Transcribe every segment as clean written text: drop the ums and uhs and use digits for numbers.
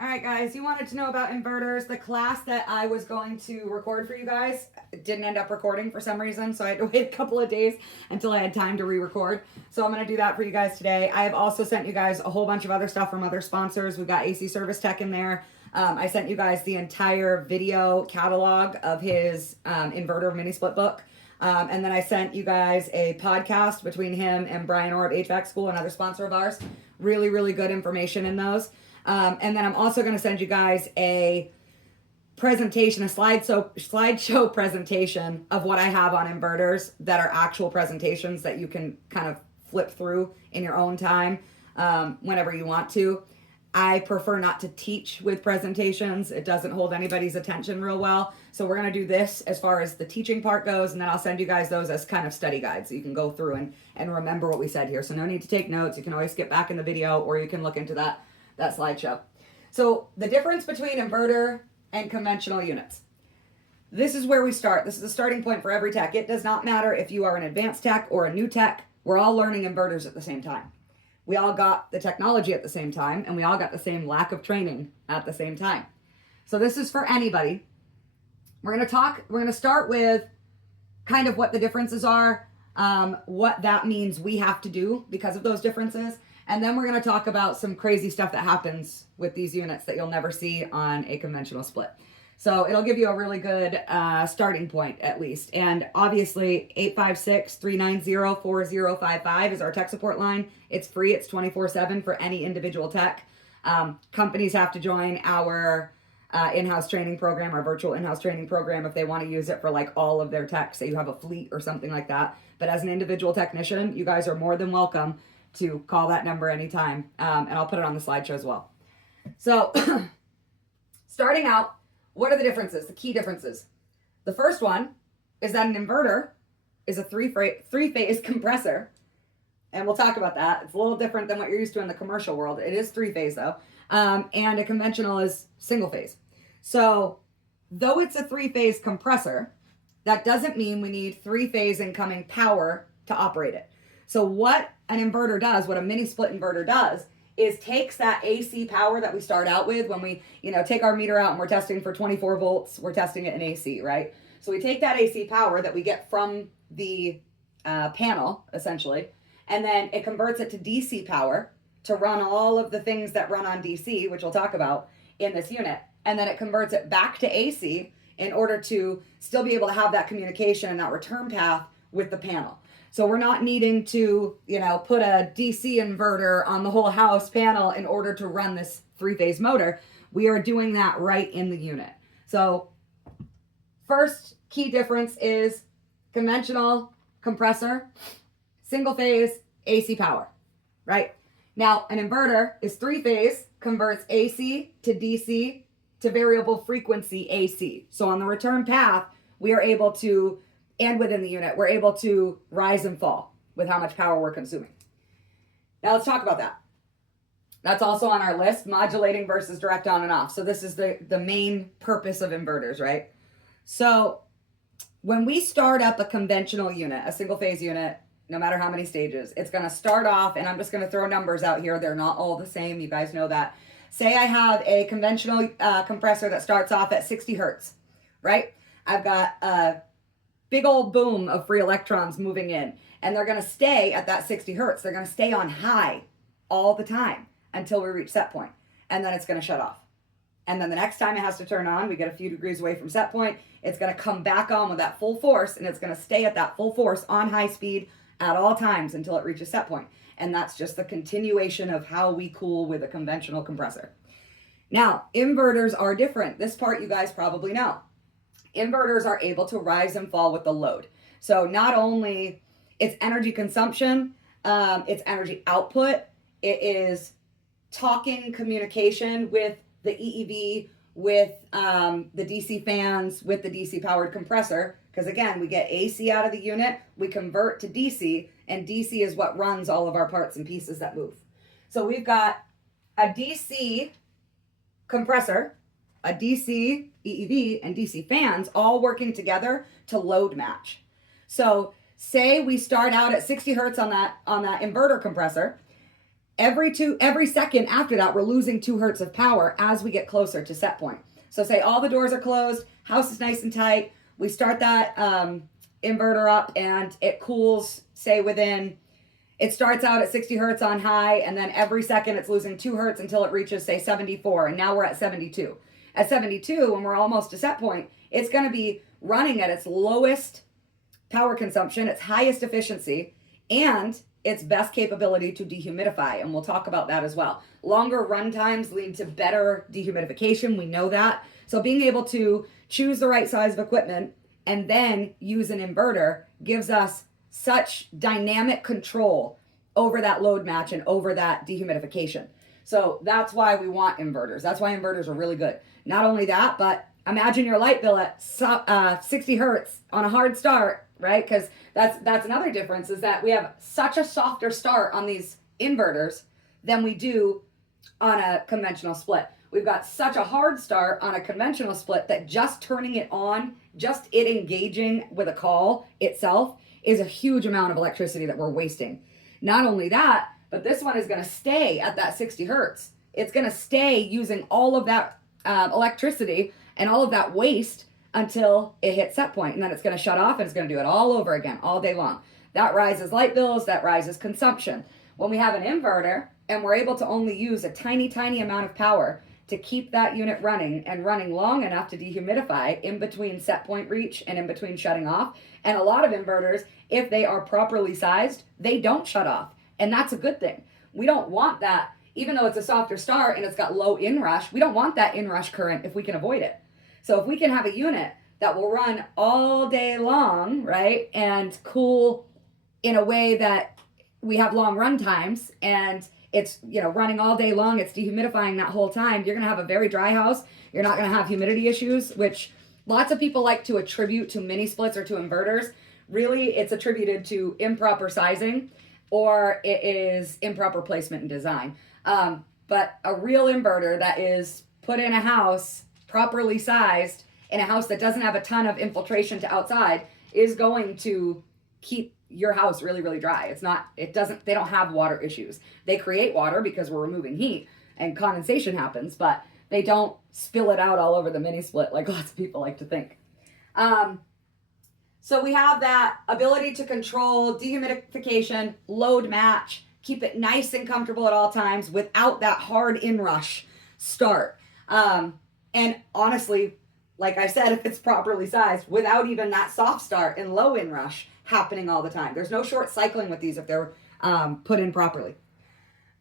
All right, guys, you wanted to know about inverters. The class that I was going to record for you guys didn't end up recording for some reason, so I had to wait a couple of days until I had time to re-record. So I'm going to do that for you guys today. I have also sent you guys a whole bunch of other stuff from other sponsors. We've got AC Service Tech in there. I sent you guys the entire video catalog of his inverter mini split book. And then I sent you guys a podcast between him and Brian Orr of HVAC School, another sponsor of ours. Really, really good information in those. And then I'm also going to send you guys a presentation, a slideshow presentation of what I have on inverters that are actual presentations that you can kind of flip through in your own time whenever you want to. I prefer not to teach with presentations. It doesn't hold anybody's attention real well. So we're going to do this as far as the teaching part goes, and then I'll send you guys those as kind of study guides so you can go through and remember what we said here. So no need to take notes. You can always get back in the video, or you can look into that slideshow. So the difference between inverter and conventional units. This is where we start. This is the starting point for every tech. It does not matter if you are an advanced tech or a new tech. We're all learning inverters at the same time. We all got the technology at the same time, and we all got the same lack of training at the same time. So this is for anybody. We're going to start with kind of what the differences are, what that means we have to do because of those differences. And then we're going to talk about some crazy stuff that happens with these units that you'll never see on a conventional split. So it'll give you a really good starting point at least. And obviously 856-390-4055 is our tech support line. It's free. It's 24/7 for any individual tech. Companies have to join our in-house training program, our virtual in-house training program, if they want to use it for like all of their tech. Say you have a fleet or something like that. But as an individual technician, you guys are more than welcome to call that number anytime. And I'll put it on the slideshow as well. So starting out, what are the differences, the key differences? The first one is that an inverter is a three-phase compressor. And we'll talk about that. It's a little different than what you're used to in the commercial world. It is three-phase though. And a conventional is single-phase. So though it's a three-phase compressor, that doesn't mean we need three-phase incoming power to operate it. So what an inverter does, what a mini split inverter does, is takes that AC power that we start out with when we, take our meter out and we're testing for 24 volts, we're testing it in AC, right? So we take that AC power that we get from the panel, essentially, and then it converts it to DC power to run all of the things that run on DC, which we'll talk about in this unit. And then it converts it back to AC in order to still be able to have that communication and that return path with the panel. So we're not needing to, put a DC inverter on the whole house panel in order to run this three-phase motor. We are doing that right in the unit. So first key difference is conventional compressor, single-phase AC power, right? Now, an inverter is three-phase, converts AC to DC to variable frequency AC. So on the return path, we are able to, and within the unit, we're able to rise and fall with how much power we're consuming. Now let's talk about that. That's also on our list, modulating versus direct on and off. So this is the main purpose of inverters, right? So when we start up a conventional unit, a single phase unit, no matter how many stages, it's going to start off, and I'm just going to throw numbers out here. They're not all the same. You guys know that. Say I have a conventional compressor that starts off at 60 hertz, right? I've got a big old boom of free electrons moving in, and they're going to stay at that 60 hertz. They're going to stay on high all the time until we reach set point, and then it's going to shut off. And then the next time it has to turn on, we get a few degrees away from set point, it's going to come back on with that full force, and it's going to stay at that full force on high speed at all times until it reaches set point. And that's just the continuation of how we cool with a conventional compressor. Now, inverters are different. This part you guys probably know. Inverters are able to rise and fall with the load. So not only its energy consumption, its energy output, it is talking communication with the EEV, with the DC fans, with the DC powered compressor. Because again, we get AC out of the unit, we convert to DC, and DC is what runs all of our parts and pieces that move. So we've got a DC compressor, a DC EEV, and DC fans all working together to load match. So say we start out at 60 hertz on that inverter compressor, every second after that, we're losing 2 hertz of power as we get closer to set point. So say all the doors are closed, house is nice and tight. We start that inverter up and it cools, say it starts out at 60 hertz on high, and then every second it's losing 2 hertz until it reaches, say, 74, and now we're at 72. At 72, when we're almost to set point, it's going to be running at its lowest power consumption, its highest efficiency, and its best capability to dehumidify, and we'll talk about that as well. Longer run times lead to better dehumidification, we know that. So being able to choose the right size of equipment and then use an inverter gives us such dynamic control over that load match and over that dehumidification. So that's why we want inverters. That's why inverters are really good. Not only that, but imagine your light bill at 60 hertz on a hard start, right? Because that's another difference, is that we have such a softer start on these inverters than we do on a conventional split. We've got such a hard start on a conventional split that just turning it on, just it engaging with a call itself is a huge amount of electricity that we're wasting. Not only that, but this one is going to stay at that 60 hertz. It's going to stay using all of that electricity and all of that waste until it hits set point, and then it's going to shut off and it's going to do it all over again all day long. That rises light bills, that rises consumption. When we have an inverter and we're able to only use a tiny amount of power to keep that unit running and running long enough to dehumidify in between set point reach and in between shutting off. And a lot of inverters, if they are properly sized, they don't shut off. And that's a good thing. We don't want that, even though it's a softer start and it's got low inrush, we don't want that inrush current if we can avoid it. So if we can have a unit that will run all day long, right, and cool in a way that we have long run times and it's, running all day long, it's dehumidifying that whole time, you're going to have a very dry house. You're not going to have humidity issues, which lots of people like to attribute to mini splits or to inverters. Really, it's attributed to improper sizing or it is improper placement and design. But a real inverter that is put in a house, properly sized, in a house that doesn't have a ton of infiltration to outside, is going to keep your house really, really dry. They don't have water issues. They create water because we're removing heat and condensation happens, but they don't spill it out all over the mini split like lots of people like to think. So we have that ability to control dehumidification, load match, keep it nice and comfortable at all times without that hard inrush start. And honestly, like I said, if it's properly sized, without even that soft start and low inrush happening all the time. There's no short cycling with these if they're put in properly.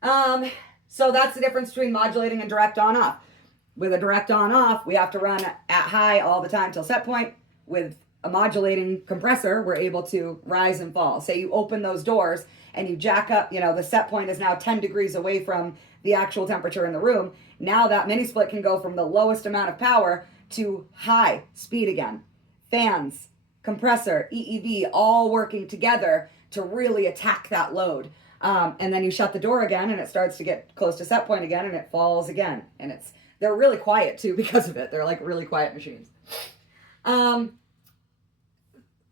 So that's the difference between modulating and direct on off. With a direct on off, we have to run at high all the time till set point. With a modulating compressor, we're able to rise and fall. Say you open those doors and you jack up, the set point is now 10 degrees away from the actual temperature in the room. Now that mini split can go from the lowest amount of power to high speed again. Fans, compressor, EEV, all working together to really attack that load. And then you shut the door again and it starts to get close to set point again and it falls again. And they're really quiet too because of it. They're like really quiet machines.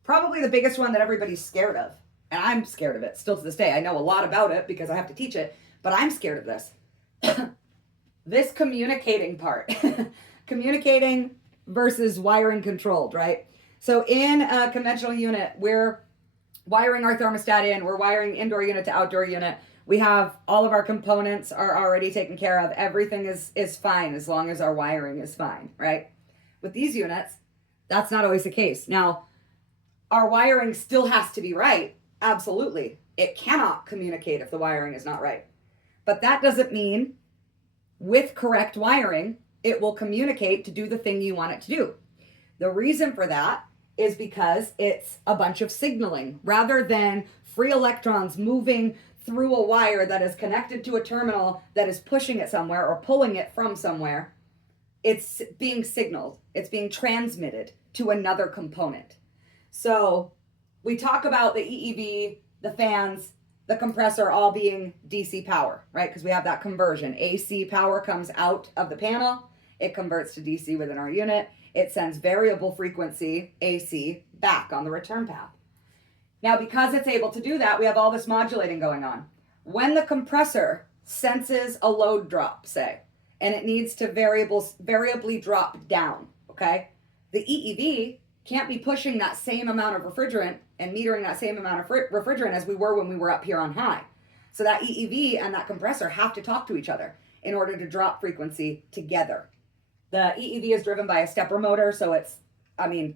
Probably the biggest one that everybody's scared of, and I'm scared of it still to this day. I know a lot about it because I have to teach it, but I'm scared of this. This communicating part. Communicating versus wiring controlled, right? So in a conventional unit, we're wiring our thermostat in, we're wiring indoor unit to outdoor unit. We have all of our components are already taken care of. Everything is fine as long as our wiring is fine, right? With these units, that's not always the case. Now, our wiring still has to be right. Absolutely. It cannot communicate if the wiring is not right. But that doesn't mean with correct wiring, it will communicate to do the thing you want it to do. The reason for that is because it's a bunch of signaling rather than free electrons moving through a wire that is connected to a terminal that is pushing it somewhere or pulling it from somewhere. It's being signaled. It's being transmitted to another component. So we talk about the EEV, the fans, the compressor all being DC power, right? Because we have that conversion. AC power comes out of the panel. It converts to DC within our unit. It sends variable frequency AC back on the return path. Now, because it's able to do that, we have all this modulating going on. When the compressor senses a load drop, say, and it needs to variably drop down, okay? The EEV can't be pushing that same amount of refrigerant and metering that same amount of refrigerant as we were when we were up here on high. So that EEV and that compressor have to talk to each other in order to drop frequency together. The EEV is driven by a stepper motor, so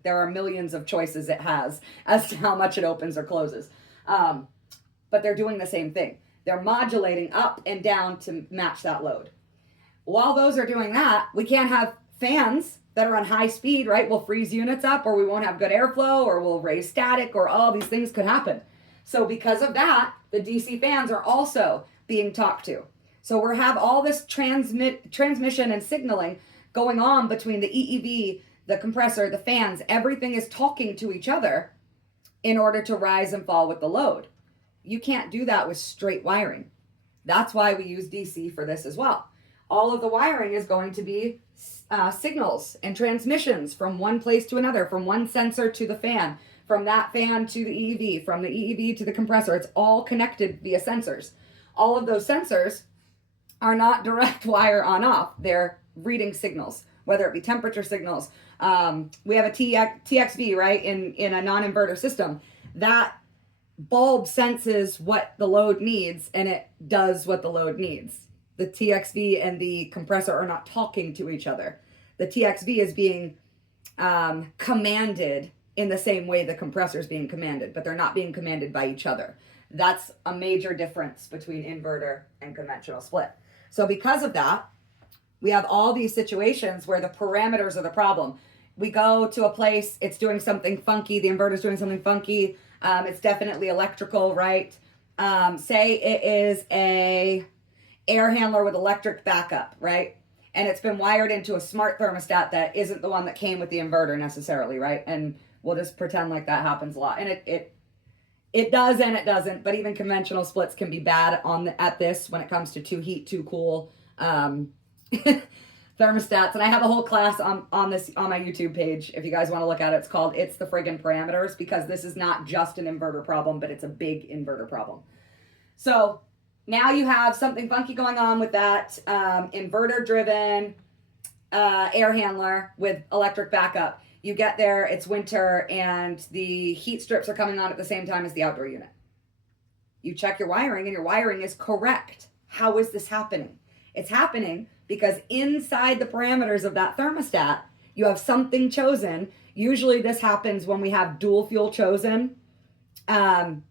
there are millions of choices it has as to how much it opens or closes. But they're doing the same thing. They're modulating up and down to match that load. While those are doing that, we can't have fans that are on high speed, right? We'll freeze units up, or we won't have good airflow, or we'll raise static, or all these things could happen. So because of that, the DC fans are also being talked to. So we have all this transmission and signaling going on between the EEV, the compressor, the fans. Everything is talking to each other in order to rise and fall with the load. You can't do that with straight wiring. That's why we use DC for this as well. All of the wiring is going to be signals and transmissions from one place to another, from one sensor to the fan, from that fan to the EEV, from the EEV to the compressor. It's all connected via sensors. All of those sensors are not direct wire on off. They're reading signals, whether it be temperature signals. We have a TXV, right, in a non-inverter system. That bulb senses what the load needs, and it does what the load needs. The TXV and the compressor are not talking to each other. The TXV is being commanded in the same way the compressor is being commanded, but they're not being commanded by each other. That's a major difference between inverter and conventional split. So because of that, we have all these situations where the parameters are the problem. We go to a place, it's doing something funky, the inverter's doing something funky, it's definitely electrical, right? Say it is a air handler with electric backup, right? And it's been wired into a smart thermostat that isn't the one that came with the inverter necessarily, right? And we'll just pretend like that happens a lot. And it does and it doesn't, but even conventional splits can be bad at this when it comes to too heat, too cool thermostats. And I have a whole class on my YouTube page if you guys want to look at it. It's called It's the Friggin' Parameters, because this is not just an inverter problem, but it's a big inverter problem. So now you have something funky going on with that inverter driven air handler with electric backup. You get there, it's winter, and the heat strips are coming on at the same time as the outdoor unit. You check your wiring, and your wiring is correct. How is this happening? It's happening because inside the parameters of that thermostat, you have something chosen. Usually this happens when we have dual fuel chosen, and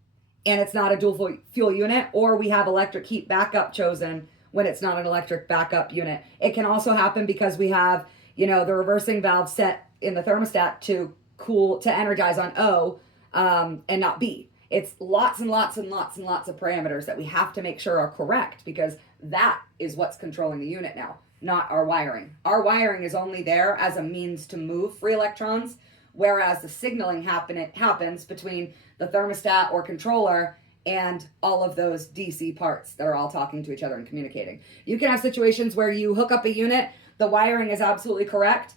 it's not a dual fuel unit, or we have electric heat backup chosen when it's not an electric backup unit. It can also happen because we have, the reversing valve set in the thermostat to energize on O, and not B. It's lots and lots and lots and lots of parameters that we have to make sure are correct, because that is what's controlling the unit now, not our wiring. Our wiring is only there as a means to move free electrons, whereas the signaling happens between the thermostat or controller and all of those DC parts that are all talking to each other and communicating. You can have situations where you hook up a unit, the wiring is absolutely correct,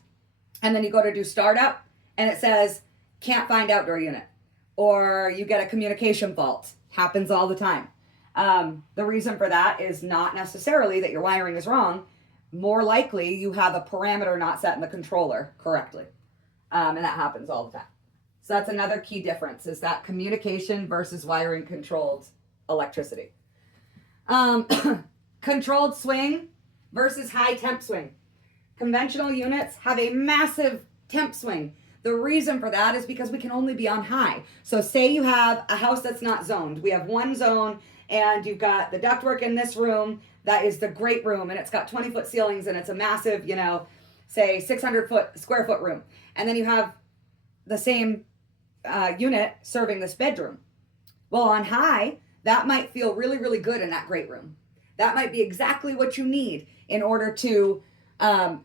and then you go to do startup, and it says, can't find outdoor unit. Or you get a communication fault. Happens all the time. The reason for that is not necessarily that your wiring is wrong. More likely, you have a parameter not set in the controller correctly. And that happens all the time. So that's another key difference, is that communication versus wiring controlled electricity. Controlled swing versus high temp swing. Conventional units have a massive temp swing. The reason for that is because we can only be on high. So say you have a house that's not zoned. We have one zone, and you've got the ductwork in this room that is the great room, and it's got 20-foot ceilings, and it's a massive, say 600 square foot room. And then you have the same unit serving this bedroom. Well, on high, that might feel really, really good in that great room. That might be exactly what you need in order to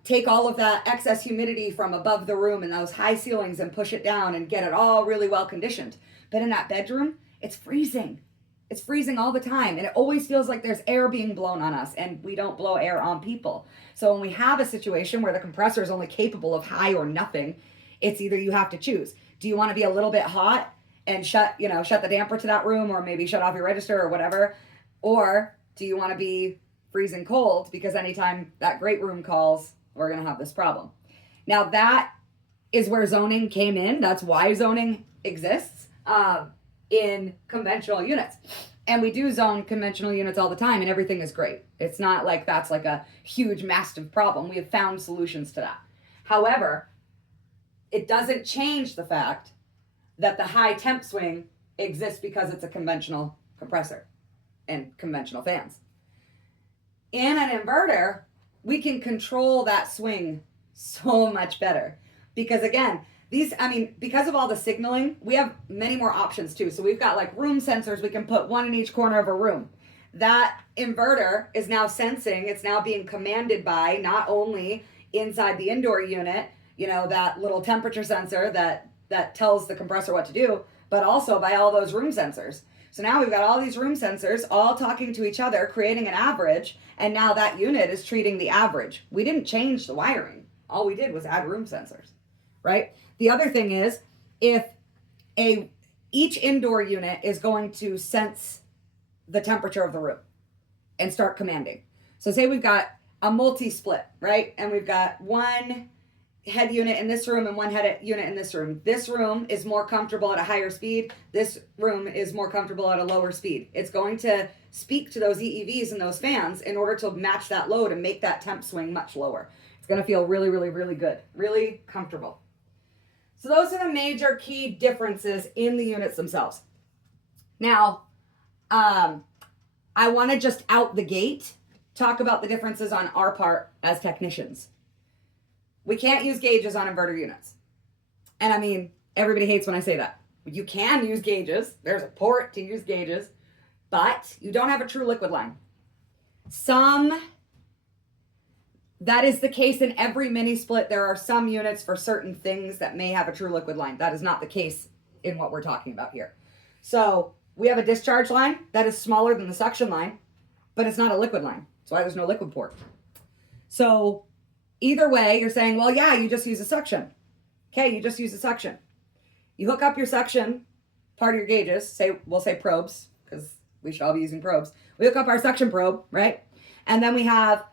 take all of that excess humidity from above the room and those high ceilings and push it down and get it all really well conditioned. But in that bedroom, it's freezing. It's freezing all the time. And it always feels like there's air being blown on us, and we don't blow air on people. So when we have a situation where the compressor is only capable of high or nothing, it's either you have to choose. Do you want to be a little bit hot and shut the damper to that room, or maybe shut off your register or whatever? Or do you want to be freezing cold, because anytime that great room calls, we're going to have this problem. Now that is where zoning came in. That's why zoning exists in conventional units. And we do zone conventional units all the time, and everything is great. It's not like that's like a huge, massive problem. We have found solutions to that. However, it doesn't change the fact that the high temp swing exists because it's a conventional compressor and conventional fans. In an inverter, we can control that swing so much better. Because again, because of all the signaling, we have many more options too. So we've got like room sensors. We can put one in each corner of a room. That inverter is now sensing, it's now being commanded by not only inside the indoor unit, that little temperature sensor that tells the compressor what to do, but also by all those room sensors. So now we've got all these room sensors all talking to each other, creating an average, and now that unit is treating the average. We didn't change the wiring. All we did was add room sensors, right? The other thing is, if each indoor unit is going to sense the temperature of the room and start commanding. So say we've got a multi-split, right? And we've got one head unit in this room and one head unit in this room. This room is more comfortable at a higher speed. This room is more comfortable at a lower speed. It's going to speak to those EEVs and those fans in order to match that load and make that temp swing much lower. It's going to feel really, really, really good, really comfortable. So those are the major key differences in the units themselves. Now, I want to just out the gate talk about the differences on our part as technicians. We can't use gauges on inverter units. And everybody hates when I say that. You can use gauges. There's a port to use gauges, but you don't have a true liquid line. That is the case in every mini split. There are some units for certain things that may have a true liquid line. That is not the case in what we're talking about here. So we have a discharge line that is smaller than the suction line, but it's not a liquid line. That's why there's no liquid port. So either way, you're saying, well, yeah, you just use a suction. Okay, you just use a suction. You hook up your suction, part of your gauges, we'll say probes, because we should all be using probes. We hook up our suction probe, right? And then we have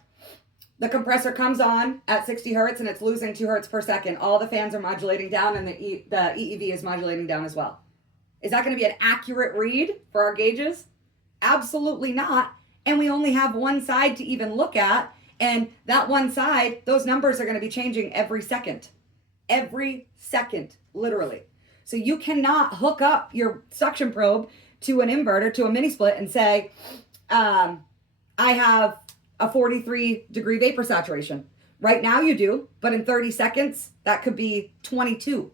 the compressor comes on at 60 hertz and it's losing 2 hertz per second. All the fans are modulating down and the EEV is modulating down as well. Is that going to be an accurate read for our gauges? Absolutely not. And we only have one side to even look at. And that one side, those numbers are going to be changing every second. Every second, literally. So you cannot hook up your suction probe to an inverter, to a mini split and say, I have a 43 degree vapor saturation. Right now you do, but in 30 seconds, that could be 22.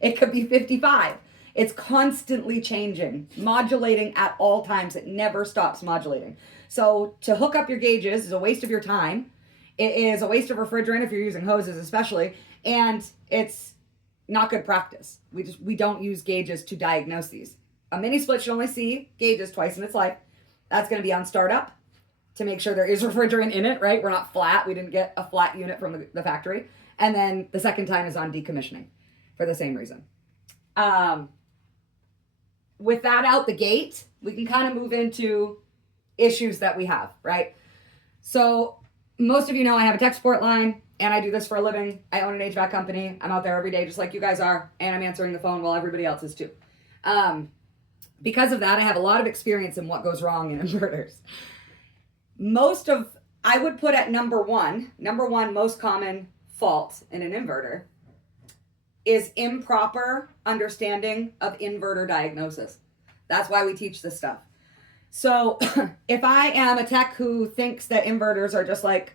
It could be 55. It's constantly changing, modulating at all times. It never stops modulating. So to hook up your gauges is a waste of your time. It is a waste of refrigerant if you're using hoses especially, and it's not good practice. We don't use gauges to diagnose these. A mini split should only see gauges twice in its life. That's going to be on startup to make sure there is refrigerant in it, right? We're not flat. We didn't get a flat unit from the factory. And then the second time is on decommissioning for the same reason. With that out the gate, we can kind of move into issues that we have, right? So most of you know I have a tech support line and I do this for a living. I own an HVAC company. I'm out there every day just like you guys are, and I'm answering the phone while everybody else is too. Because of that, I have a lot of experience in what goes wrong in inverters. I would put at number one most common fault in an inverter is improper understanding of inverter diagnosis. That's why we teach this stuff. So if I am a tech who thinks that inverters are just like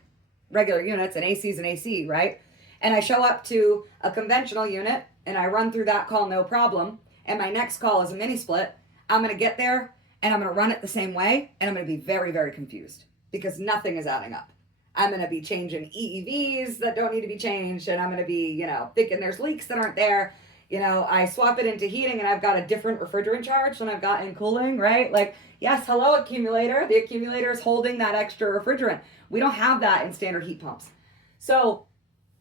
regular units and AC is an AC, right? And I show up to a conventional unit and I run through that call no problem, and my next call is a mini split, I'm going to get there and I'm going to run it the same way, and I'm going to be very, very confused because nothing is adding up. I'm going to be changing EEVs that don't need to be changed, and I'm going to be, thinking there's leaks that aren't there. I swap it into heating and I've got a different refrigerant charge than I've got in cooling, right? Like, yes, hello accumulator. The accumulator is holding that extra refrigerant. We don't have that in standard heat pumps. So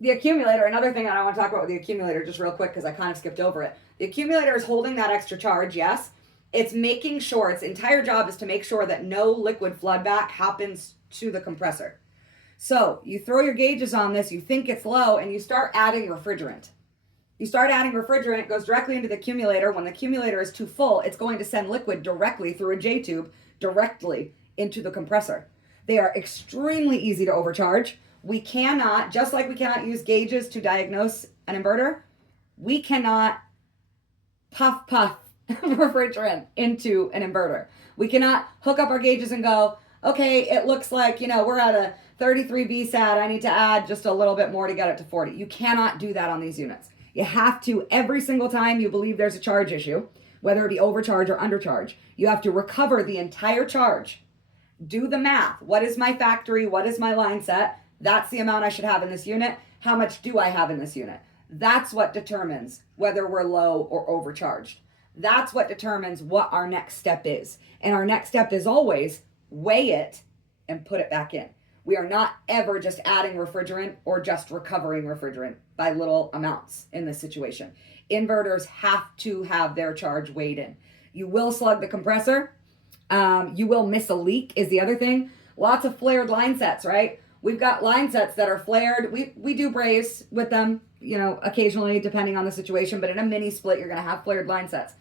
the accumulator, another thing that I want to talk about with the accumulator just real quick because I kind of skipped over it. The accumulator is holding that extra charge, yes. It's making sure, its entire job is to make sure that no liquid flood back happens to the compressor. So you throw your gauges on this, you think it's low, and you start adding refrigerant. You start adding refrigerant, it goes directly into the accumulator. When the accumulator is too full, it's going to send liquid directly through a J-tube, directly into the compressor. They are extremely easy to overcharge. We cannot, just like we cannot use gauges to diagnose an inverter, we cannot puff refrigerant into an inverter. We cannot hook up our gauges and go, okay, it looks like, we're at a 33 VSAT. I need to add just a little bit more to get it to 40. You cannot do that on these units. You have to, every single time you believe there's a charge issue, whether it be overcharge or undercharge, you have to recover the entire charge. Do the math. What is my factory? What is my line set? That's the amount I should have in this unit. How much do I have in this unit? That's what determines whether we're low or overcharged. That's what determines what our next step is. And our next step is always weigh it and put it back in. We are not ever just adding refrigerant or just recovering refrigerant by little amounts in this situation. Inverters have to have their charge weighed in. You will slug the compressor. You will miss a leak is the other thing. Lots of flared line sets, right? We've got line sets that are flared. We do braze with them, occasionally depending on the situation, but in a mini split, you're going to have flared line sets.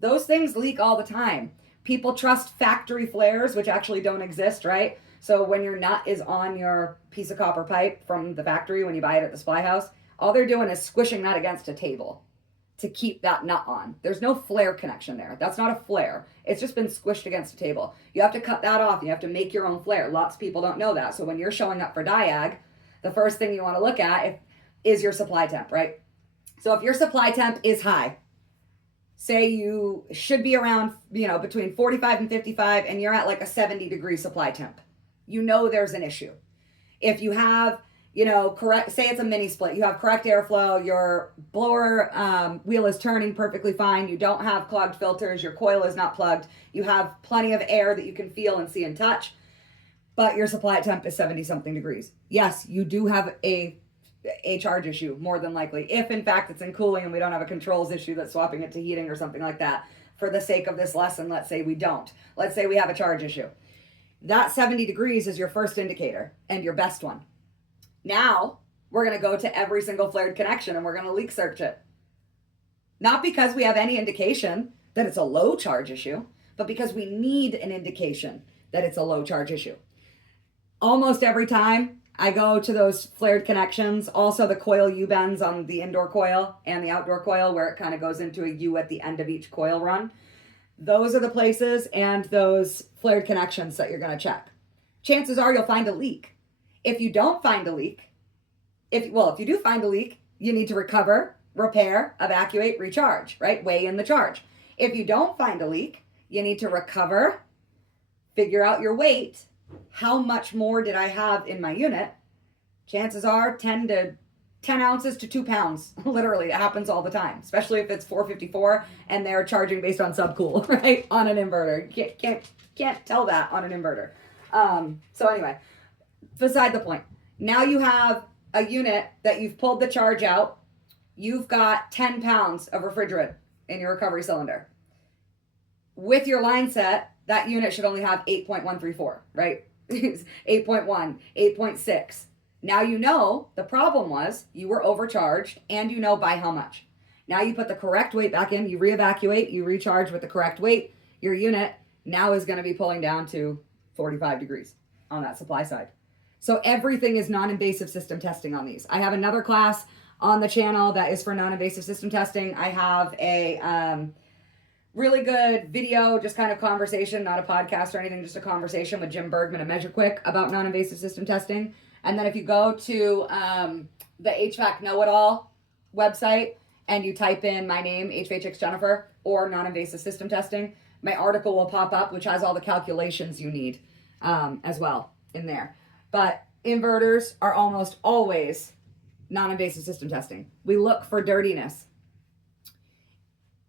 Those things leak all the time. People trust factory flares, which actually don't exist, right? So when your nut is on your piece of copper pipe from the factory, when you buy it at the supply house, all they're doing is squishing that against a table to keep that nut on. There's no flare connection there. That's not a flare. It's just been squished against a table. You have to cut that off. You have to make your own flare. Lots of people don't know that. So when you're showing up for Diag, the first thing you want to look at is your supply temp, right? So if your supply temp is high, say you should be around, between 45 and 55, and you're at like a 70-degree supply temp, there's an issue. If you have, correct, say it's a mini split, you have correct airflow, your blower wheel is turning perfectly fine, you don't have clogged filters, your coil is not plugged, you have plenty of air that you can feel and see and touch, but your supply temp is 70-something degrees. Yes, you do have a charge issue, more than likely. If in fact it's in cooling and we don't have a controls issue that's swapping it to heating or something like that. For the sake of this lesson, let's say we don't. Let's say we have a charge issue. That 70 degrees is your first indicator and your best one. Now we're going to go to every single flared connection and we're going to leak search it. Not because we have any indication that it's a low charge issue, but because we need an indication that it's a low charge issue. Almost every time I go to those flared connections, also the coil U-bends on the indoor coil and the outdoor coil where it kind of goes into a U at the end of each coil run. Those are the places and those flared connections that you're going to check. Chances are you'll find a leak. If you don't find a leak, if you do find a leak, you need to recover, repair, evacuate, recharge, right? Weigh in the charge. If you don't find a leak, you need to recover, figure out your weight. How much more did I have in my unit? Chances are 10 ounces to 2 pounds. Literally, it happens all the time, especially if it's 454 and they're charging based on subcool, right? On an inverter. You can't tell that on an inverter. So anyway, beside the point. Now you have a unit that you've pulled the charge out. You've got 10 pounds of refrigerant in your recovery cylinder. With your line set, that unit should only have 8.134, right? 8.1, 8.6. Now the problem was you were overcharged and by how much. Now you put the correct weight back in, you re-evacuate, you recharge with the correct weight. Your unit now is going to be pulling down to 45 degrees on that supply side. So everything is non-invasive system testing on these. I have another class on the channel that is for non-invasive system testing. I have a really good video, just kind of conversation, not a podcast or anything, just a conversation with Jim Bergman and Measure Quick about non-invasive system testing. And then if you go to the HVAC Know-It-All website and you type in my name, HVA-Chicks Jennifer, or non-invasive system testing, my article will pop up, which has all the calculations you need as well in there. But inverters are almost always non-invasive system testing. We look for dirtiness.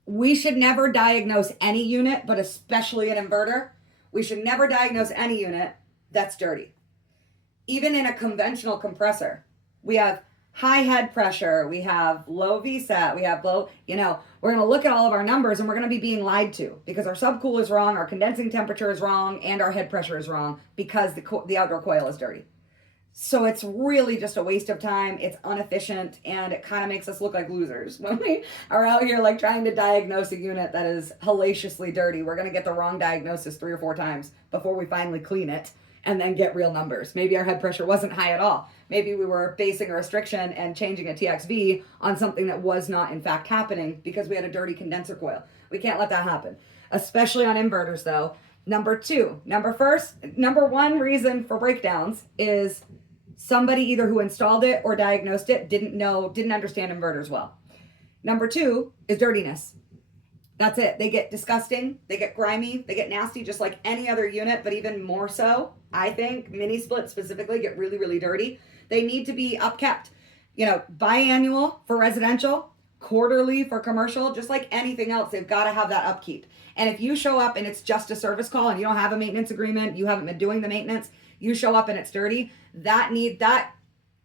We should never diagnose any unit, but especially an inverter. We should never diagnose any unit that's dirty. Even in a conventional compressor, we have high head pressure, we have low VSAT, we have low, we're going to look at all of our numbers and we're going to be being lied to because our subcool is wrong, our condensing temperature is wrong, and our head pressure is wrong because the outdoor coil is dirty. So it's really just a waste of time. It's inefficient, and it kind of makes us look like losers when we are out here like trying to diagnose a unit that is hellaciously dirty. We're going to get the wrong diagnosis 3 or 4 times before we finally clean it and then get real numbers. Maybe our head pressure wasn't high at all. Maybe we were basing a restriction and changing a TXV on something that was not in fact happening because we had a dirty condenser coil. We can't let that happen, especially on inverters though. Number one reason for breakdowns is somebody either who installed it or diagnosed it didn't understand inverters well. Number 2 is dirtiness. That's it. They get disgusting, they get grimy, they get nasty just like any other unit, but even more so, I think, mini splits specifically get really, really dirty. They need to be upkept. Biannual for residential, quarterly for commercial, just like anything else, they've got to have that upkeep. And if you show up and it's just a service call and you don't have a maintenance agreement, you haven't been doing the maintenance, you show up and it's dirty, that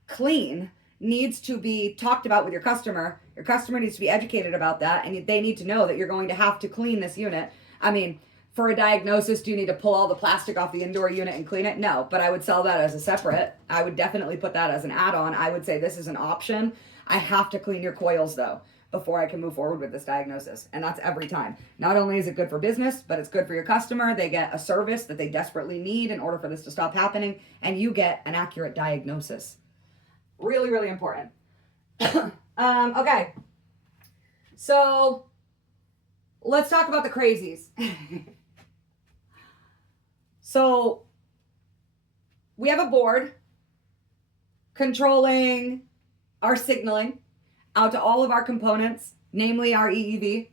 clean needs to be talked about with your customer. Your customer needs to be educated about that, and they need to know that you're going to have to clean this unit. I mean, for a diagnosis, do you need to pull all the plastic off the indoor unit and clean it? No, but I would sell that as a separate. I would definitely put that as an add-on. I would say this is an option. I have to clean your coils though before I can move forward with this diagnosis. And that's every time. Not only is it good for business, but it's good for your customer. They get a service that they desperately need in order for this to stop happening, and you get an accurate diagnosis. Really, really important. Okay. So let's talk about the crazies. So we have a board controlling our signaling out to all of our components, namely our EEV.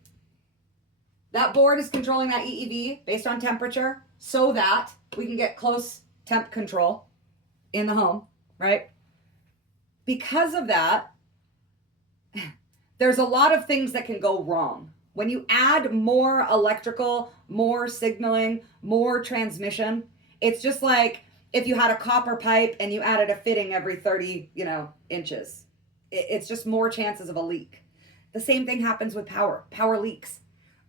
That board is controlling that EEV based on temperature so that we can get close temp control in the home, right? Because of that, there's a lot of things that can go wrong. When you add more electrical, more signaling, more transmission, it's just like if you had a copper pipe and you added a fitting every 30, inches. It's just more chances of a leak. The same thing happens with power. Power leaks.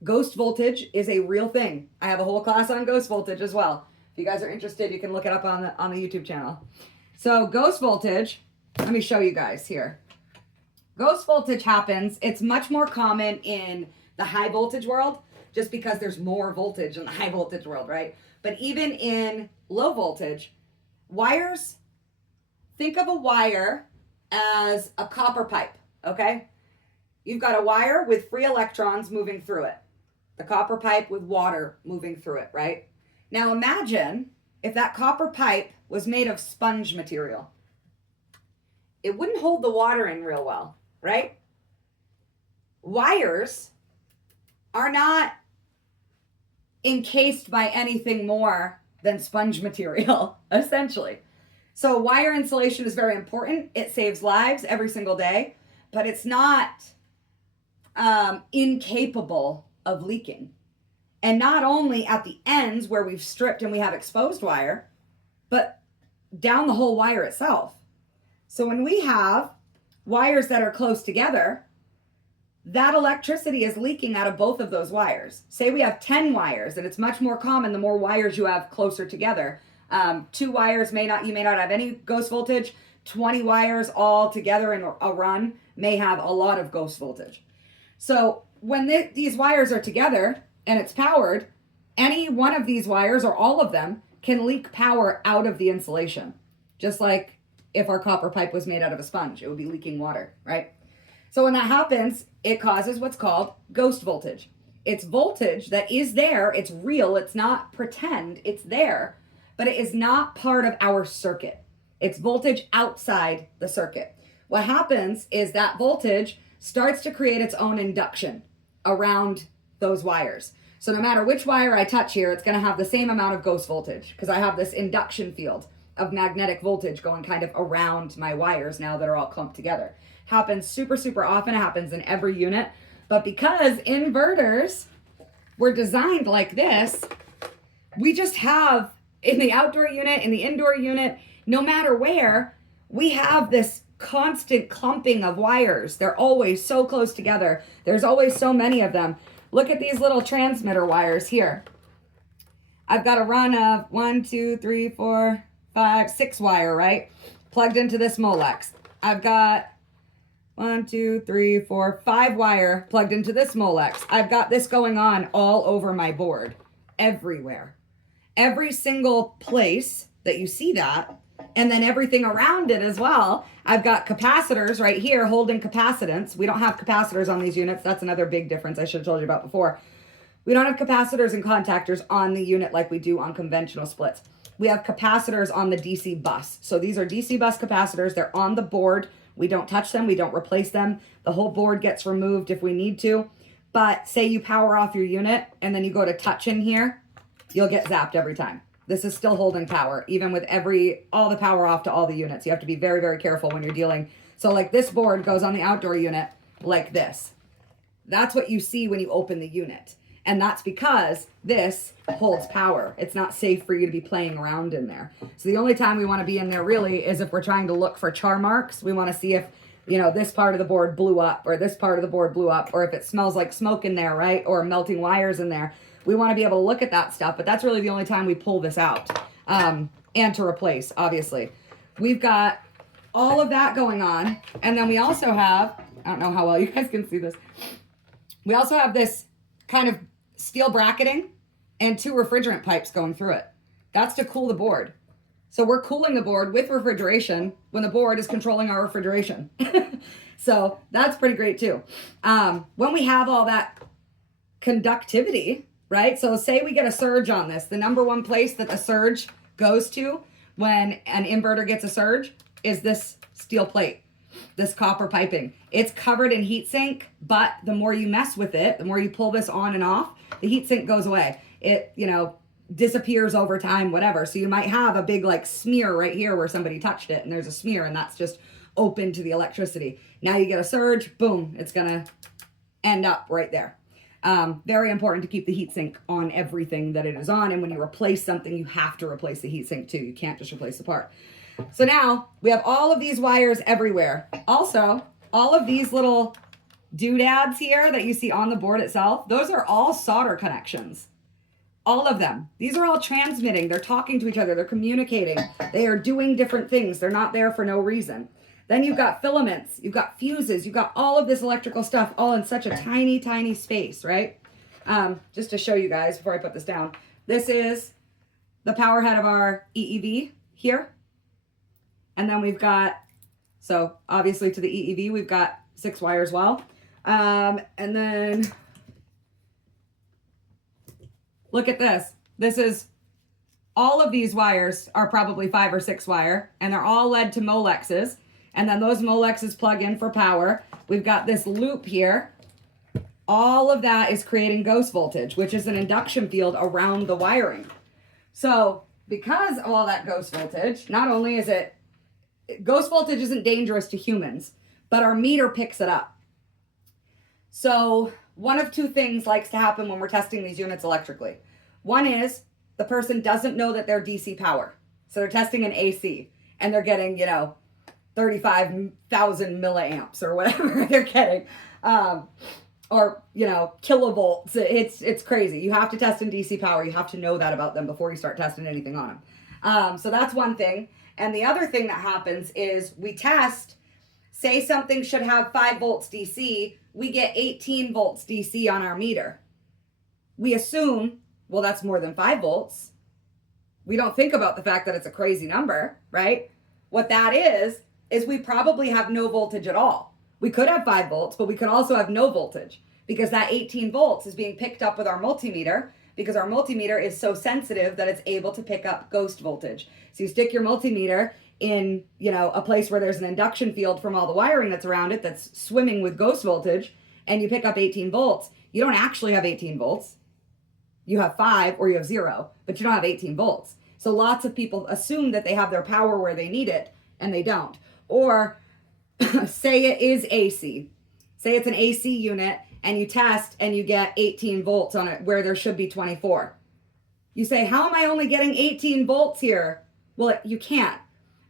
Ghost voltage is a real thing. I have a whole class on ghost voltage as well. If you guys are interested, you can look it up on the YouTube channel. So ghost voltage, let me show you guys here. Ghost voltage happens. It's much more common in the high voltage world just because there's more voltage in the high voltage world, right? But even in low voltage, wires, think of a wire as a copper pipe, okay? You've got a wire with free electrons moving through it. The copper pipe with water moving through it, right? Now imagine if that copper pipe was made of sponge material. It wouldn't hold the water in real well, right? Wires are not encased by anything more than sponge material, essentially. So wire insulation is very important. It saves lives every single day, but it's not incapable of leaking. And not only at the ends where we've stripped and we have exposed wire, but down the whole wire itself. So when we have wires that are close together, that electricity is leaking out of both of those wires. Say we have 10 wires, and it's much more common the more wires you have closer together. 2 wires you may not have any ghost voltage. 20 wires all together in a run may have a lot of ghost voltage. So when these wires are together and it's powered, any one of these wires or all of them can leak power out of the insulation. Just like if our copper pipe was made out of a sponge, it would be leaking water, right? So when that happens, it causes what's called ghost voltage. It's voltage that is there, it's real, it's not pretend, it's there, but it is not part of our circuit. It's voltage outside the circuit. What happens is that voltage starts to create its own induction around those wires. So no matter which wire I touch here, it's going to have the same amount of ghost voltage because I have this induction field of magnetic voltage going kind of around my wires now that are all clumped together. Happens super, super often. It happens in every unit. But because inverters were designed like this, we just have in the outdoor unit, in the indoor unit, no matter where, we have this constant clumping of wires. They're always so close together. There's always so many of them. Look at these little transmitter wires here. I've got a run of 1, 2, 3, 4, 5, 6 wire, right? Plugged into this Molex. I've got 1, 2, 3, 4, 5 wire plugged into this Molex. I've got this going on all over my board, everywhere. Every single place that you see that, and then everything around it as well. I've got capacitors right here holding capacitance. We don't have capacitors on these units. That's another big difference I should have told you about before. We don't have capacitors and contactors on the unit like we do on conventional splits. We have capacitors on the DC bus. So these are DC bus capacitors. They're on the board. We don't touch them. We don't replace them. The whole board gets removed if we need to. But say you power off your unit and then you go to touch in here, you'll get zapped every time. This is still holding power, even with all the power off to all the units. You have to be very, very careful when you're dealing. So like this board goes on the outdoor unit like this. That's what you see when you open the unit. And that's because this holds power. It's not safe for you to be playing around in there. So the only time we want to be in there really is if we're trying to look for char marks. We want to see if, this part of the board blew up or this part of the board blew up, or if it smells like smoke in there, right? Or melting wires in there. We want to be able to look at that stuff, but that's really the only time we pull this out. And to replace, obviously. We've got all of that going on. And then we also have, I don't know how well you guys can see this. We also have this kind of steel bracketing and 2 refrigerant pipes going through it. That's to cool the board. So we're cooling the board with refrigeration when the board is controlling our refrigeration. So that's pretty great too. When we have all that conductivity, right? So say we get a surge on this. The number one place that the surge goes to when an inverter gets a surge is this steel plate, this copper piping. It's covered in heat sink, but the more you mess with it, the more you pull this on and off, the heat sink goes away. It, disappears over time, whatever. So you might have a big smear right here where somebody touched it and there's a smear and that's just open to the electricity. Now you get a surge, boom, it's gonna end up right there. Very important to keep the heatsink on everything that it is on. And when you replace something, you have to replace the heatsink too. You can't just replace the part. So now we have all of these wires everywhere. Also, all of these little doodads here that you see on the board itself, those are all solder connections. All of them. These are all transmitting. They're talking to each other. They're communicating. They are doing different things. They're not there for no reason. Then you've got filaments, you've got fuses, you've got all of this electrical stuff all in such a tiny, tiny space, right? Just to show you guys before I put this down. This is the power head of our EEV here. And then we've got, so obviously to the EEV, we've got 6 wires well. And then look at this. This is, all of these wires are probably 5 or 6 wire, and they're all led to Molexes. And then those Molexes plug in for power. We've got this loop here. All of that is creating ghost voltage, which is an induction field around the wiring. So because of all that ghost voltage, not only is it, ghost voltage isn't dangerous to humans, but our meter picks it up. So one of 2 things likes to happen when we're testing these units electrically. One is the person doesn't know that they're DC power. So they're testing an AC and they're getting, 35,000 milliamps or whatever they're getting. Or, kilovolts. It's crazy. You have to test in DC power. You have to know that about them before you start testing anything on them. So that's one thing. And the other thing that happens is we test, say something should have 5 volts DC, we get 18 volts DC on our meter. We assume, well, that's more than 5 volts. We don't think about the fact that it's a crazy number, right? What that is we probably have no voltage at all. We could have 5 volts, but we could also have no voltage because that 18 volts is being picked up with our multimeter because our multimeter is so sensitive that it's able to pick up ghost voltage. So you stick your multimeter in, a place where there's an induction field from all the wiring that's around it that's swimming with ghost voltage, and you pick up 18 volts. You don't actually have 18 volts. You have 5 or you have 0, but you don't have 18 volts. So lots of people assume that they have their power where they need it, and they don't. Or say it is AC. Say it's an AC unit, and you test and you get 18 volts on it where there should be 24. You say, how am I only getting 18 volts here? Well, you can't.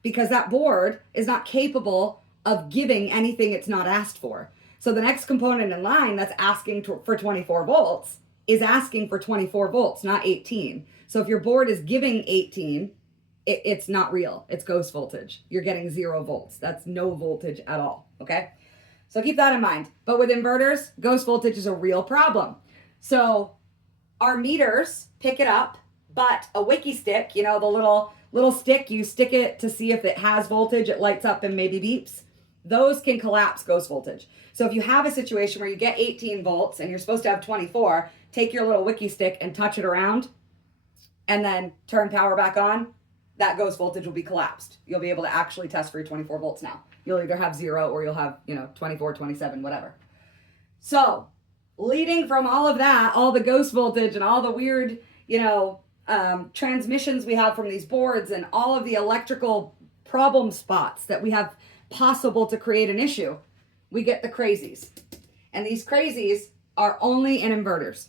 because that board is not capable of giving anything it's not asked for. So the next component in line that's asking for 24 volts is asking for 24 volts, not 18. So if your board is giving 18, it's not real. It's ghost voltage. You're getting 0 volts. That's no voltage at all, okay? So keep that in mind. But with inverters, ghost voltage is a real problem. So our meters pick it up, but a wiki stick, you know, the little stick, you stick it to see if it has voltage, it lights up and maybe beeps. Those can collapse ghost voltage. So if you have a situation where you get 18 volts and you're supposed to have 24, take your little wiki stick and touch it around and then turn power back on, that ghost voltage will be collapsed. You'll be able to actually test for your 24 volts now. You'll either have 0 or you'll have, 24, 27, whatever. So leading from all of that, all the ghost voltage and all the weird, transmissions we have from these boards and all of the electrical problem spots that we have possible to create an issue, we get the crazies. And these crazies are only in inverters.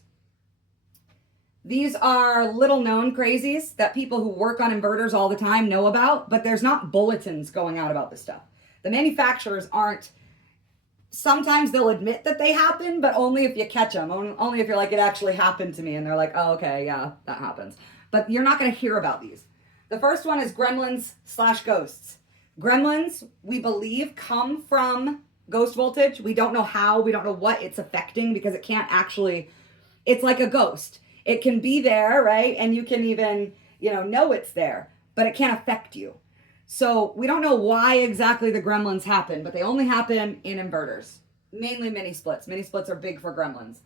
These are little known crazies that people who work on inverters all the time know about, but there's not bulletins going out about this stuff. The manufacturers aren't, sometimes they'll admit that they happen, but only if you catch them, only if you're like, it actually happened to me, and they're like, oh, okay, yeah, that happens. But you're not going to hear about these. The first one is gremlins/ghosts. Gremlins, we believe, come from ghost voltage. We don't know how, we don't know what it's affecting because it can't actually, it's like a ghost. It can be there, right? And you can even, know it's there, but it can't affect you. So we don't know why exactly the gremlins happen, but they only happen in inverters, mainly mini splits. Mini splits are big for gremlins.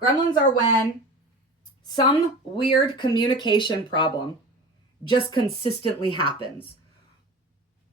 Gremlins are when some weird communication problem just consistently happens,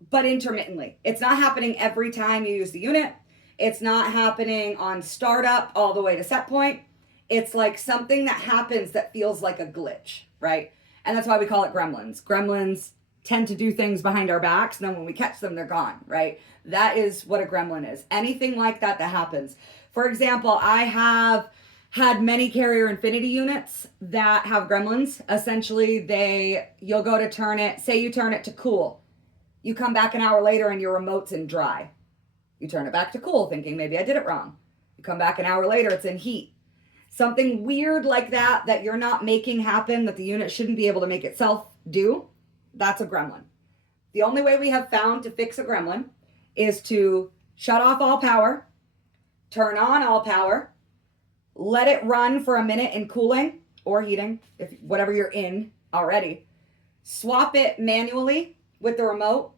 but intermittently. It's not happening every time you use the unit. It's not happening on startup all the way to set point. It's like something that happens that feels like a glitch, right? And that's why we call it gremlins. Gremlins tend to do things behind our backs, and then when we catch them, they're gone, right? That is what a gremlin is. Anything like that happens. For example, I have had many carrier infinity units that have gremlins. Essentially, you'll go to turn it, say you turn it to cool. You come back an hour later and your remote's in dry. You turn it back to cool, thinking maybe I did it wrong. You come back an hour later, it's in heat. Something weird like that you're not making happen, that the unit shouldn't be able to make itself do, that's a gremlin. The only way we have found to fix a gremlin is to shut off all power, turn on all power, let it run for a minute in cooling or heating, if whatever you're in already, swap it manually with the remote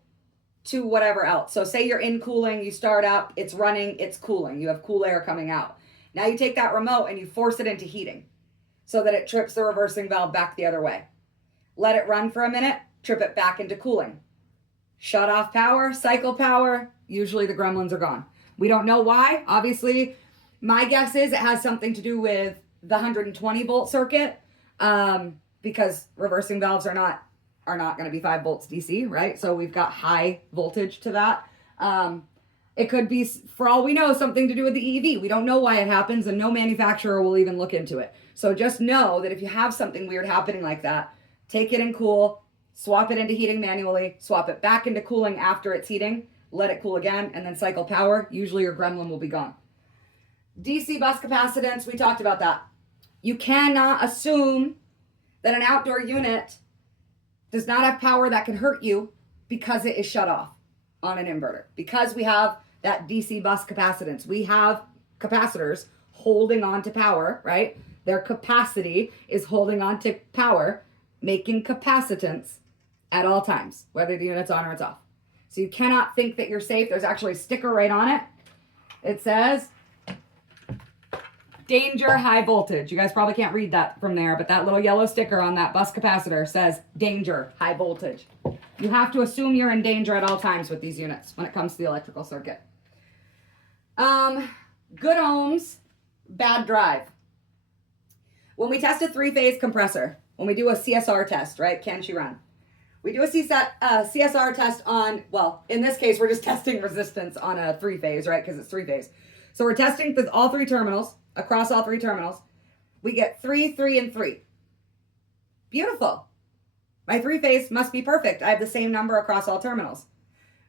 to whatever else. So say you're in cooling, you start up, it's running, it's cooling, you have cool air coming out. Now you take that remote and you force it into heating so that it trips the reversing valve back the other way. Let it run for a minute, trip it back into cooling. Shut off power, cycle power, usually the gremlins are gone. We don't know why. Obviously, my guess is it has something to do with the 120 volt circuit, because reversing valves are not going to be 5 volts DC, right? So we've got high voltage to that. It could be, for all we know, something to do with the EV. We don't know why it happens, and no manufacturer will even look into it. So just know that if you have something weird happening like that, take it in cool, swap it into heating manually, swap it back into cooling after it's heating, let it cool again, and then cycle power. Usually your gremlin will be gone. DC bus capacitance, we talked about that. You cannot assume that an outdoor unit does not have power that can hurt you because it is shut off on an inverter. Because we have that DC bus capacitance. We have capacitors holding on to power, right? Their capacity is holding on to power, making capacitance at all times, whether the unit's on or it's off. So you cannot think that you're safe. There's actually a sticker right on it. It says, danger, high voltage. You guys probably can't read that from there, but that little yellow sticker on that bus capacitor says danger, high voltage. You have to assume you're in danger at all times with these units when it comes to the electrical circuit. Good ohms, bad drive. When we test a 3-phase compressor, when we do a CSR test, right? Can she run? We do a CSR test on, well, in this case, we're just testing resistance on a 3-phase, right? Because it's 3-phase. So we're testing with all 3 terminals, across all 3 terminals. We get 3, 3, and 3. Beautiful. My three-phase must be perfect. I have the same number across all terminals.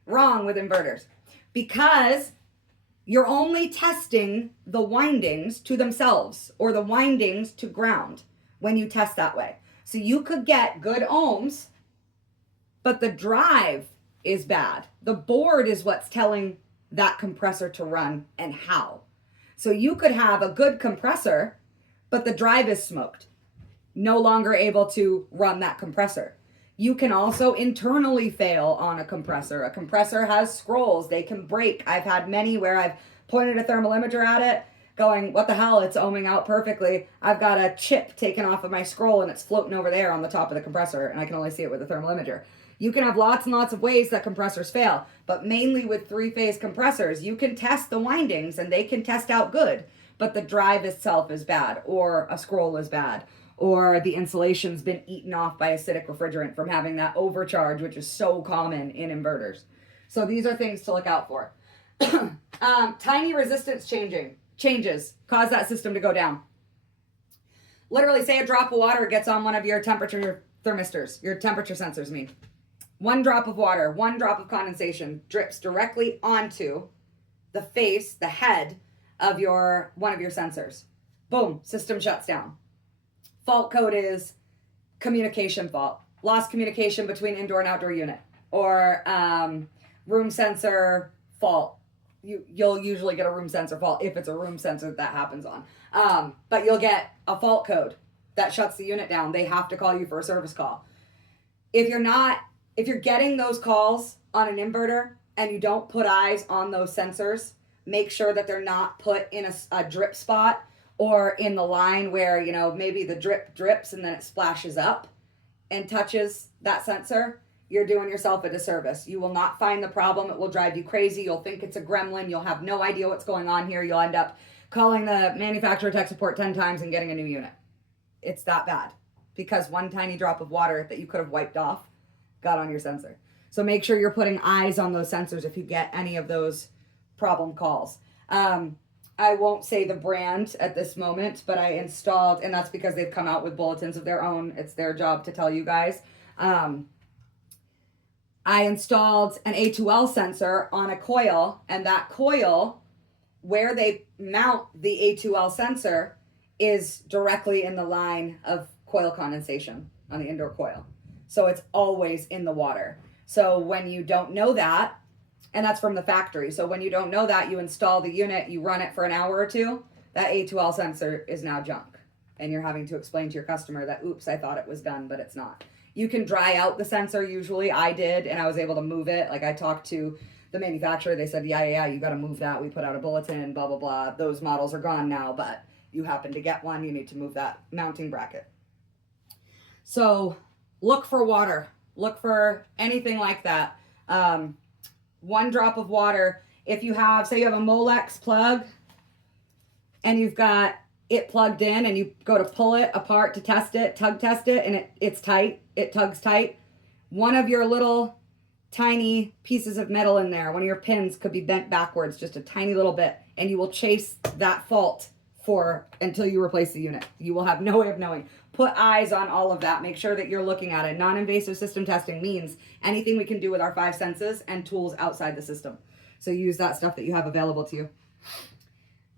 Wrong with inverters. Because you're only testing the windings to themselves or the windings to ground when you test that way. So you could get good ohms, but the drive is bad. The board is what's telling that compressor to run and how. So you could have a good compressor, but the drive is smoked, no longer able to run that compressor. You can also internally fail on a compressor. A compressor has scrolls, they can break. I've had many where I've pointed a thermal imager at it, going, what the hell, it's ohming out perfectly. I've got a chip taken off of my scroll and it's floating over there on the top of the compressor, and I can only see it with a thermal imager. You can have lots and lots of ways that compressors fail, but mainly with three-phase compressors, you can test the windings and they can test out good, but the drive itself is bad, or a scroll is bad, or the insulation's been eaten off by acidic refrigerant from having that overcharge, which is so common in inverters. So these are things to look out for. Tiny resistance changes cause that system to go down. Literally, say a drop of water gets on one of your temperature thermistors, your temperature sensors, I mean. One drop of water, one drop of condensation drips directly onto the face, the head of one of your sensors. Boom, system shuts down. Fault code is communication fault. Lost communication between indoor and outdoor unit. Or room sensor fault. You'll usually get a room sensor fault if it's a room sensor that happens on. But you'll get a fault code that shuts the unit down. They have to call you for a service call. If you're getting those calls on an inverter and you don't put eyes on those sensors, make sure that they're not put in a drip spot or in the line where, maybe the drip drips and then it splashes up and touches that sensor. You're doing yourself a disservice. You will not find the problem. It will drive you crazy. You'll think it's a gremlin. You'll have no idea what's going on here. You'll end up calling the manufacturer tech support 10 times and getting a new unit. It's that bad because one tiny drop of water that you could have wiped off got on your sensor. So make sure you're putting eyes on those sensors if you get any of those problem calls. I won't say the brand at this moment, but I installed, and that's because they've come out with bulletins of their own. It's their job to tell you guys. I installed an A2L sensor on a coil, and that coil, where they mount the A2L sensor, is directly in the line of coil condensation on the indoor coil. So it's always in the water. So when you don't know that, and that's from the factory, so when you don't know that, you install the unit, you run it for an hour or two, that A2L sensor is now junk. And you're having to explain to your customer that, oops, I thought it was done, but it's not. You can dry out the sensor usually. I did, and I was able to move it. Like I talked to the manufacturer. They said, yeah, you got to move that. We put out a bulletin, blah, blah, blah. Those models are gone now, but you happen to get one. You need to move that mounting bracket. So look for water. Look for anything like that. One drop of water. If you have, say you have a Molex plug and you've got it plugged in and you go to pull it apart to test it, tug test it, and it's tight, it tugs tight. One of your little tiny pieces of metal in there, one of your pins could be bent backwards just a tiny little bit, and you will chase that fault until you replace the unit. You will have no way of knowing. Put eyes on all of that. Make sure that you're looking at it. Non-invasive system testing means anything we can do with our 5 senses and tools outside the system. So use that stuff that you have available to you.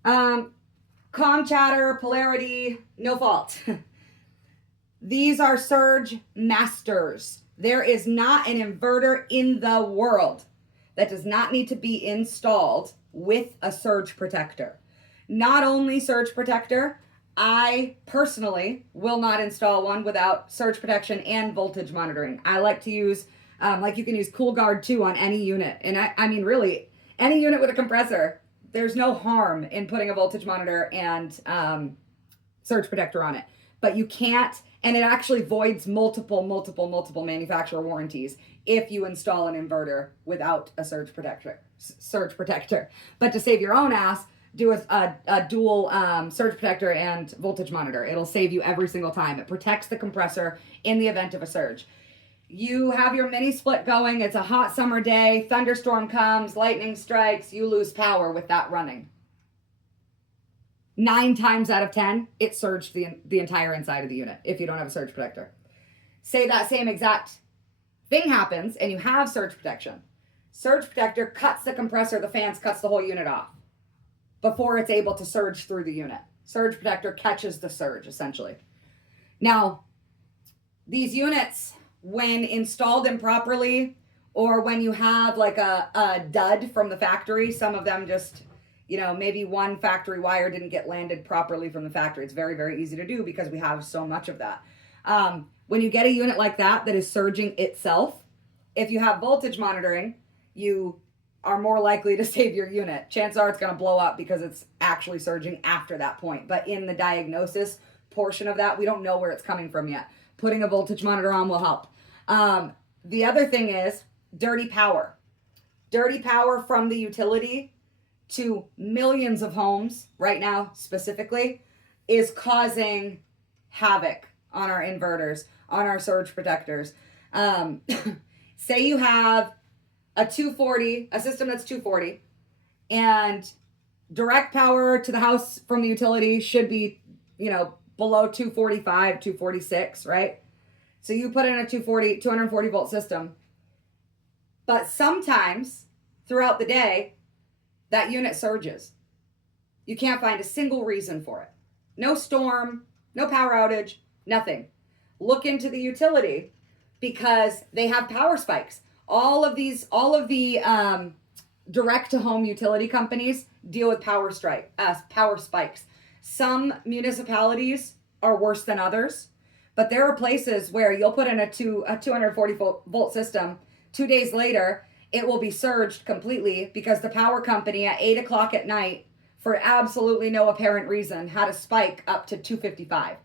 Comm chatter, polarity, no fault. These are surge masters. There is not an inverter in the world that does not need to be installed with a surge protector. Not only surge protector, I personally will not install one without surge protection and voltage monitoring. I like to use, you can use CoolGuard 2 on any unit. And I mean, really, any unit with a compressor, there's no harm in putting a voltage monitor and surge protector on it. But you can't, and it actually voids multiple manufacturer warranties if you install an inverter without a surge protector. But to save your own ass, do a dual surge protector and voltage monitor. It'll save you every single time. It protects the compressor in the event of a surge. You have your mini split going. It's a hot summer day. Thunderstorm comes. Lightning strikes. You lose power with that running. 9 times out of 10, it surged the entire inside of the unit if you don't have a surge protector. say that same exact thing happens and you have surge protection. Surge protector cuts the compressor, the fans, cuts the whole unit off before it's able to surge through the unit. Surge protector catches the surge, essentially. Now, these units, when installed improperly, or when you have like a dud from the factory, some of them just, maybe one factory wire didn't get landed properly from the factory. It's very, very easy to do because we have so much of that. When you get a unit like that is surging itself, if you have voltage monitoring, you are more likely to save your unit. Chances are it's going to blow up because it's actually surging after that point. But in the diagnosis portion of that, we don't know where it's coming from yet. Putting a voltage monitor on will help. The other thing is dirty power. Dirty power from the utility to millions of homes right now specifically is causing havoc on our inverters, on our surge protectors. Say you have a system that's 240, and direct power to the house from the utility should be, below 245, 246, right? So you put in a 240 volt system. But sometimes throughout the day, that unit surges. You can't find a single reason for it. No storm, no power outage, nothing. Look into the utility because they have power spikes. All of the direct to home utility companies deal with power spikes. Some municipalities are worse than others, but there are places where you'll put in a 240 volt system. 2 days later, it will be surged completely because the power company at 8 o'clock at night, for absolutely no apparent reason, had a spike up to 255.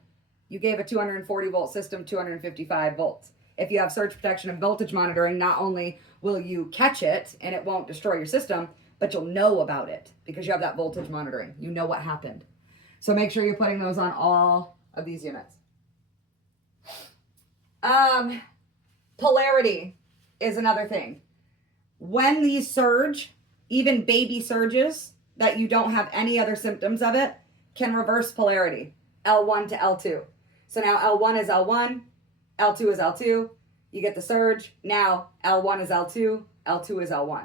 You gave a 240 volt system 255 volts. If you have surge protection and voltage monitoring, not only will you catch it and it won't destroy your system, but you'll know about it because you have that voltage monitoring. You know what happened. So make sure you're putting those on all of these units. Polarity is another thing. When these surge, even baby surges that you don't have any other symptoms of it, can reverse polarity, L1 to L2. So now L1 is L1, L2 is L2, you get the surge, now L1 is L2, L2 is L1.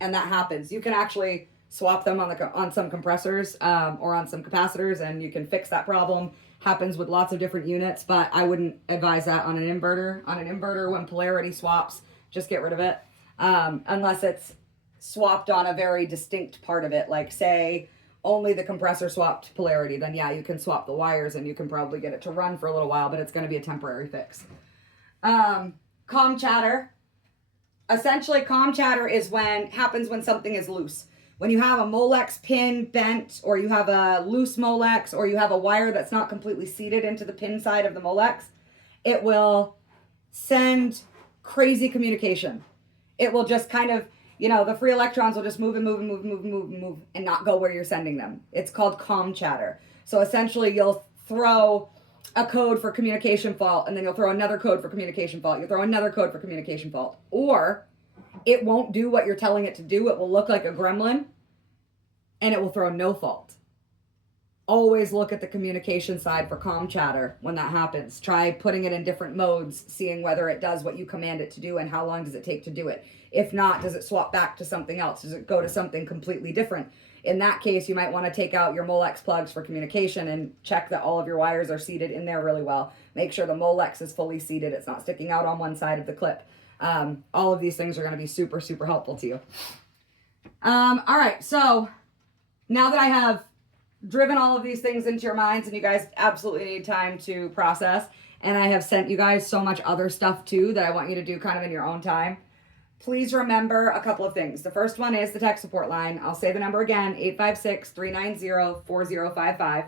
And that happens. You can actually swap them on some compressors or on some capacitors, and you can fix that problem. Happens with lots of different units, but I wouldn't advise that on an inverter. On an inverter, when polarity swaps, just get rid of it. Unless it's swapped on a very distinct part of it, like say only the compressor swapped polarity, then yeah, you can swap the wires and you can probably get it to run for a little while, but it's going to be a temporary fix. Calm chatter. Essentially, calm chatter happens when something is loose. When you have a Molex pin bent, or you have a loose Molex, or you have a wire that's not completely seated into the pin side of the Molex, it will send crazy communication. It will just kind of, the free electrons will just move and move and move and move and move and move and not go where you're sending them. It's called calm chatter. So essentially, you'll throw a code for communication fault, and then you'll throw another code for communication fault. You'll throw another code for communication fault. Or it won't do what you're telling it to do. It will look like a gremlin, and it will throw no fault. Always look at the communication side for calm chatter when that happens. Try putting it in different modes, seeing whether it does what you command it to do and how long does it take to do it. If not, does it swap back to something else? Does it go to something completely different? In that case, you might want to take out your Molex plugs for communication and check that all of your wires are seated in there really well. Make sure the Molex is fully seated. It's not sticking out on one side of the clip. All of these things are going to be super, super helpful to you. All right, so now that I have driven all of these things into your minds, and you guys absolutely need time to process, and I have sent you guys so much other stuff too that I want you to do kind of in your own time, please remember a couple of things. The first one is the tech support line. I'll say the number again, 856-390-4055.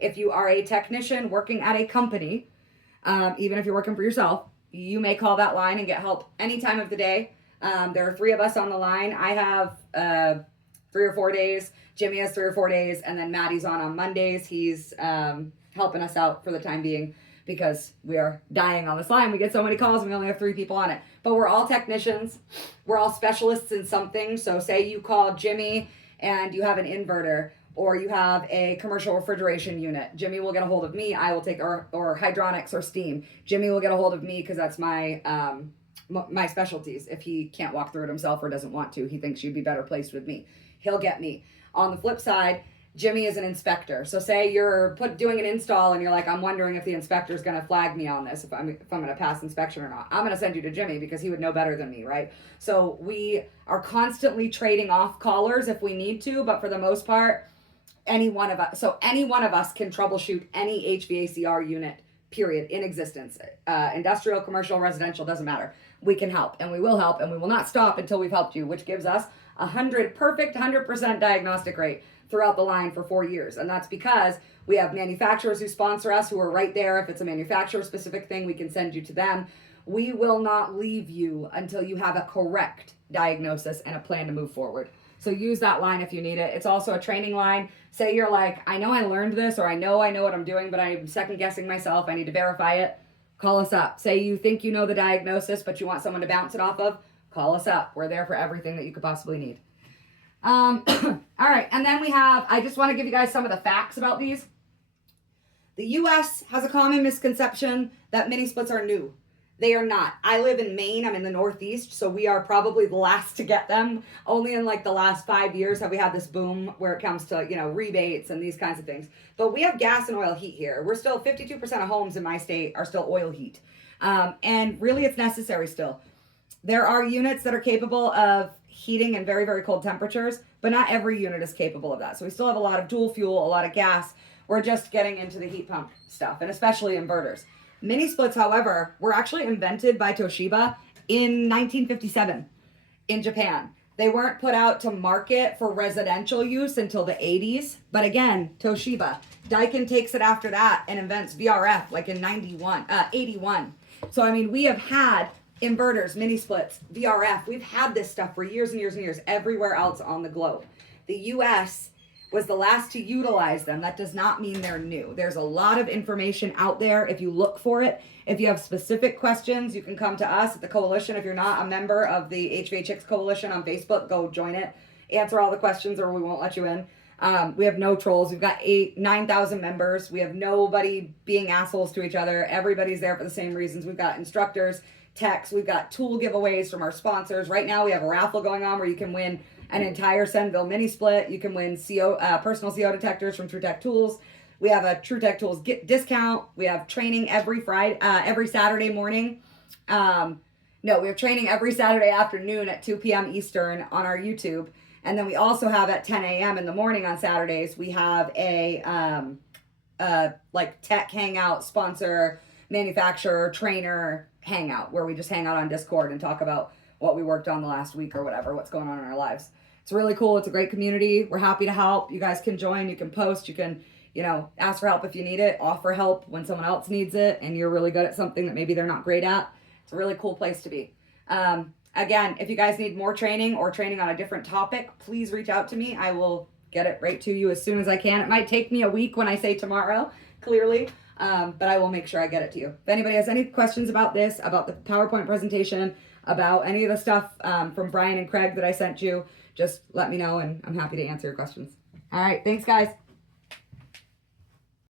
If you are a technician working at a company, even if you're working for yourself, you may call that line and get help any time of the day. There are 3 of us on the line. I have 3 or 4 days. Jimmy has 3 or 4 days, and then Maddie's on Mondays. He's helping us out for the time being because we are dying on this line. We get so many calls, and we only have 3 people on it. But we're all technicians. We're all specialists in something. So say you call Jimmy and you have an inverter. or you have a commercial refrigeration unit, Jimmy will get a hold of me. I will take, or hydronics or steam. Jimmy will get a hold of me because that's my my specialties. If he can't walk through it himself or doesn't want to, he thinks you'd be better placed with me. He'll get me. On the flip side, Jimmy is an inspector. So say you're doing an install and you're like, I'm wondering if the inspector is going to flag me on this, if I'm going to pass inspection or not. I'm going to send you to Jimmy because he would know better than me, right? So we are constantly trading off callers if we need to, but for the most part, any one of us can troubleshoot any HVACR unit, period, in existence. Industrial, commercial, residential, doesn't matter. We can help, and we will help, and we will not stop until we've helped you, which gives us a 100% diagnostic rate throughout the line for 4 years. And that's because we have manufacturers who sponsor us, who are right there. If it's a manufacturer specific thing, we can send you to them. We will not leave you until you have a correct diagnosis and a plan to move forward. So use that line if you need it. It's also a training line. Say you're like, I know I learned this, or I know what I'm doing, but I'm second guessing myself. I need to verify it. Call us up. Say you think you know the diagnosis, but you want someone to bounce it off of. Call us up. We're there for everything that you could possibly need. All right. And then we have, I just want to give you guys some of the facts about these. The U.S. has a common misconception that mini splits are new. They are not. I live in Maine. I'm in the Northeast, so we are probably the last to get them. Only in like the last 5 years have we had this boom where it comes to, rebates and these kinds of things. But we have gas and oil heat here. We're still 52% of homes in my state are still oil heat. And really it's necessary still. There are units that are capable of heating in very, very cold temperatures, but not every unit is capable of that. So we still have a lot of dual fuel, a lot of gas. We're just getting into the heat pump stuff, and especially inverters. Mini splits, however, were actually invented by Toshiba in 1957 in Japan. They weren't put out to market for residential use until the 80s. But again, Toshiba. Daikin takes it after that and invents VRF like in 81. So, I mean, we have had inverters, mini splits, VRF. We've had this stuff for years and years and years everywhere else on the globe. The U.S. was the last to utilize them. That does not mean they're new. There's a lot of information out there if you look for it. If you have specific questions, you can come to us at the coalition. If you're not a member of the HVA-Chicks coalition on Facebook, go join it. Answer all the questions or we won't let you in. We have no trolls. We've got 9,000 members. We have nobody being assholes to each other. Everybody's there for the same reasons. We've got instructors, techs. We've got tool giveaways from our sponsors. Right now we have a raffle going on where you can win an entire Senville mini split. You can win personal CO detectors from TrueTech Tools. We have a TrueTech Tools discount. We have training every Saturday morning. We have training every Saturday afternoon at 2 p.m. Eastern on our YouTube. And then we also have at 10 a.m. in the morning on Saturdays, we have a tech hangout, sponsor, manufacturer, trainer hangout where we just hang out on Discord and talk about what we worked on the last week or whatever, what's going on in our lives. It's really cool. It's a great community. We're happy to help. You guys can join. You can post. You can, ask for help if you need it. Offer help when someone else needs it and you're really good at something that maybe they're not great at. It's a really cool place to be. Again, if you guys need more training or training on a different topic, please reach out to me. I will get it right to you as soon as I can. It might take me a week when I say tomorrow, clearly, but I will make sure I get it to you. If anybody has any questions about this, about the PowerPoint presentation, about any of the stuff from Brian and Craig that I sent you, just let me know and I'm happy to answer your questions. All right. Thanks, guys.